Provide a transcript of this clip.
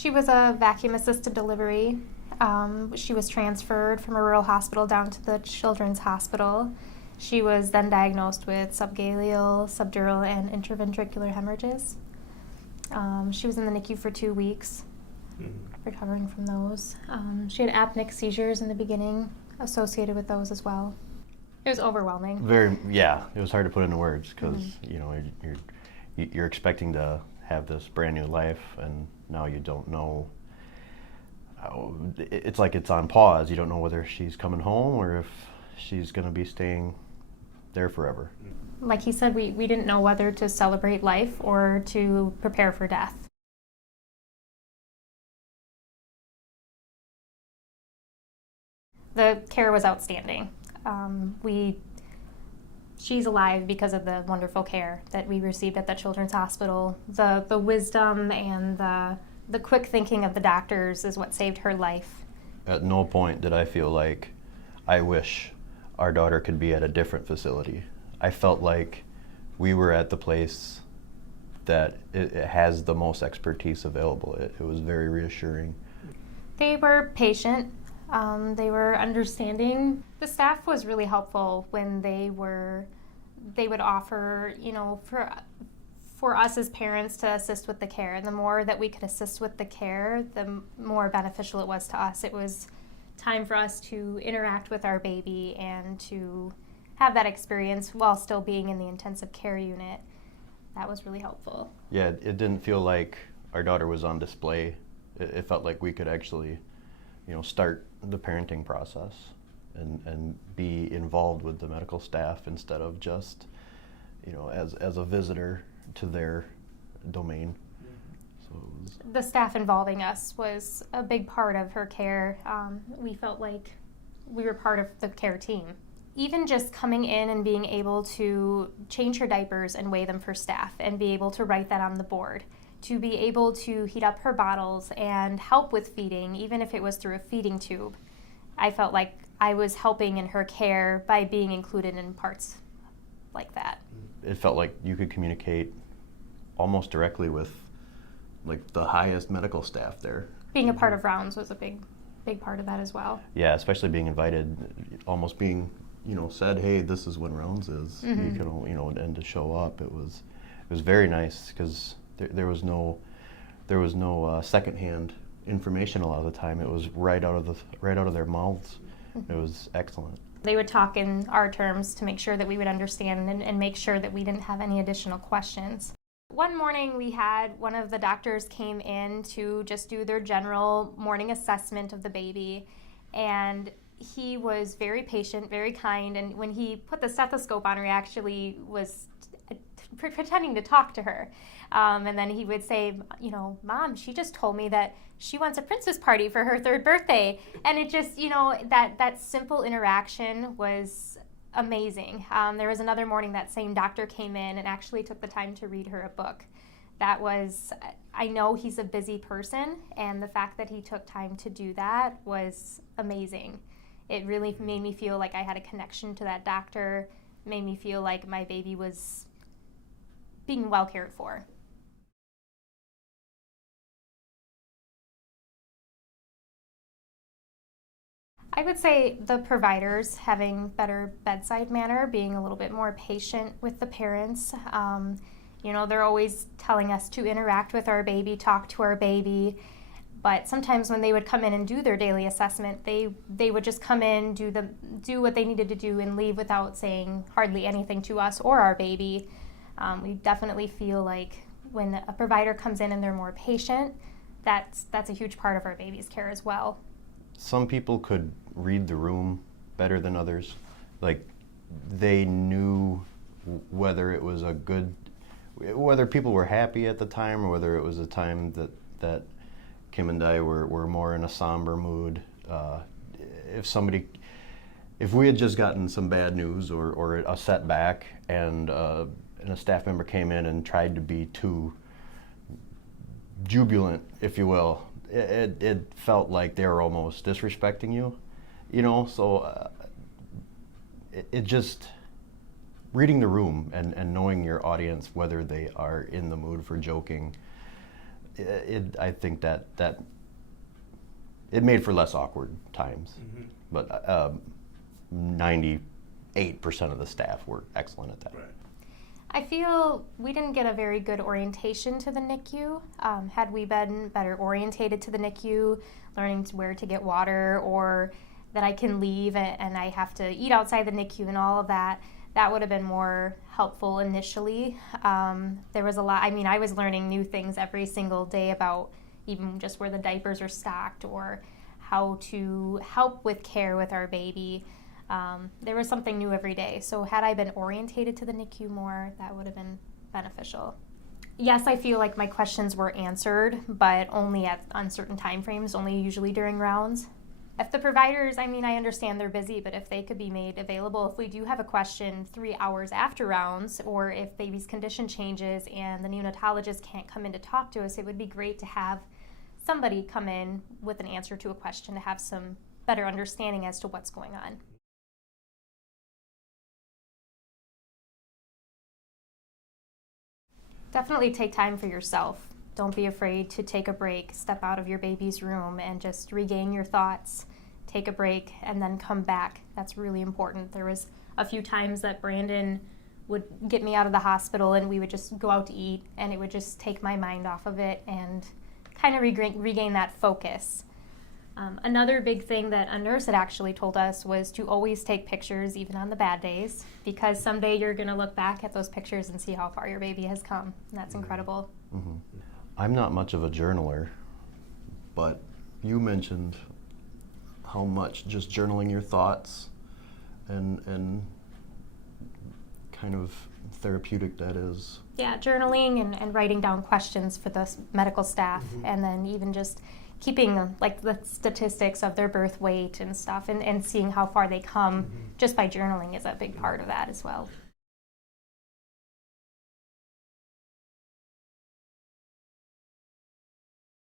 She was a vacuum-assisted delivery. She was transferred from a rural hospital down to the children's hospital. She was then diagnosed with subgaleal, subdural, and intraventricular hemorrhages. She was in the NICU for 2 weeks, recovering from those. She had apneic seizures in the beginning associated with those as well. It was overwhelming. Yeah, it was hard to put into words because you're expecting to have this brand new life, and now you don't know. It's like it's on pause. You don't know whether she's coming home or if she's going to be staying there forever. Like he said, we didn't know whether to celebrate life or to prepare for death. The care was outstanding. She's alive because of the wonderful care that we received at the Children's Hospital. The wisdom and the quick thinking of the doctors is what saved her life. At no point did I feel like I wish our daughter could be at a different facility. I felt like we were at the place that it has the most expertise available. It was very reassuring. They were patient. They were understanding. The staff was really helpful when they would offer, for us as parents to assist with the care. And the more that we could assist with the care, the more beneficial it was to us. It was time for us to interact with our baby and to have that experience while still being in the intensive care unit. That was really helpful. Yeah, it didn't feel like our daughter was on display. It felt like we could actually, start the parenting process and be involved with the medical staff instead of just, as a visitor to their domain. So the staff involving us was a big part of her care. We felt like we were part of the care team. Even just coming in and being able to change her diapers and weigh them for staff and be able to write that on the board, to be able to heat up her bottles and help with feeding, even if it was through a feeding tube. I felt like I was helping in her care by being included in parts like that. It felt like you could communicate almost directly with the highest medical staff there. Being a part of rounds was a big part of that as well. Yeah, especially being invited, almost being, said, hey, this is when rounds is. You can, and to show up, it was very nice because there was no secondhand information a lot of the time. It was right out of their mouths. It was excellent. They would talk in our terms to make sure that we would understand and make sure that we didn't have any additional questions. One morning we had one of the doctors came in to just do their general morning assessment of the baby, and he was very patient, very kind, and when he put the stethoscope on her, he actually was pretending to talk to her. And then he would say, Mom, she just told me that she wants a princess party for her 3rd birthday. And it just, that simple interaction was amazing. There was another morning that same doctor came in and actually took the time to read her a book. I know he's a busy person, and the fact that he took time to do that was amazing. It really made me feel like I had a connection to that doctor, made me feel like my baby was being well cared for. I would say the providers having better bedside manner, being a little bit more patient with the parents. They're always telling us to interact with our baby, talk to our baby. But sometimes when they would come in and do their daily assessment, they would just come in, do what they needed to do and leave without saying hardly anything to us or our baby. We definitely feel like when a provider comes in and they're more patient, that's a huge part of our baby's care as well. Some people could read the room better than others. They knew whether it was whether people were happy at the time or whether it was a time that Kim and I were more in a somber mood. If we had just gotten some bad news or a setback and a staff member came in and tried to be too jubilant, if you will, it felt like they were almost disrespecting you, so it just, reading the room and knowing your audience, whether they are in the mood for joking, I think that it made for less awkward times, but 98% of the staff were excellent at that. Right. I feel we didn't get a very good orientation to the NICU. Had we been better orientated to the NICU, learning where to get water, or that I can leave and I have to eat outside the NICU and all of that, that would have been more helpful initially. There was a lot, I mean, I was learning new things every single day about even just where the diapers are stocked or how to help with care with our baby. There was something new every day. So had I been orientated to the NICU more, that would have been beneficial. Yes, I feel like my questions were answered, but only at uncertain time frames, only usually during rounds. If the providers, I mean, I understand they're busy, but if they could be made available, if we do have a question 3 hours after rounds, or if baby's condition changes and the neonatologist can't come in to talk to us, it would be great to have somebody come in with an answer to a question to have some better understanding as to what's going on. Definitely take time for yourself. Don't be afraid to take a break, step out of your baby's room and just regain your thoughts, take a break, and then come back. That's really important. There was a few times that Brandon would get me out of the hospital and we would just go out to eat and it would just take my mind off of it and kind of regain that focus. Another big thing that a nurse had actually told us was to always take pictures even on the bad days, because someday you're going to look back at those pictures and see how far your baby has come, and that's incredible. Mm-hmm. I'm not much of a journaler, but you mentioned how much just journaling your thoughts and kind of therapeutic that is. Yeah, journaling and writing down questions for the medical staff, and then even just keeping like the statistics of their birth weight and stuff and seeing how far they come just by journaling is a big part of that as well.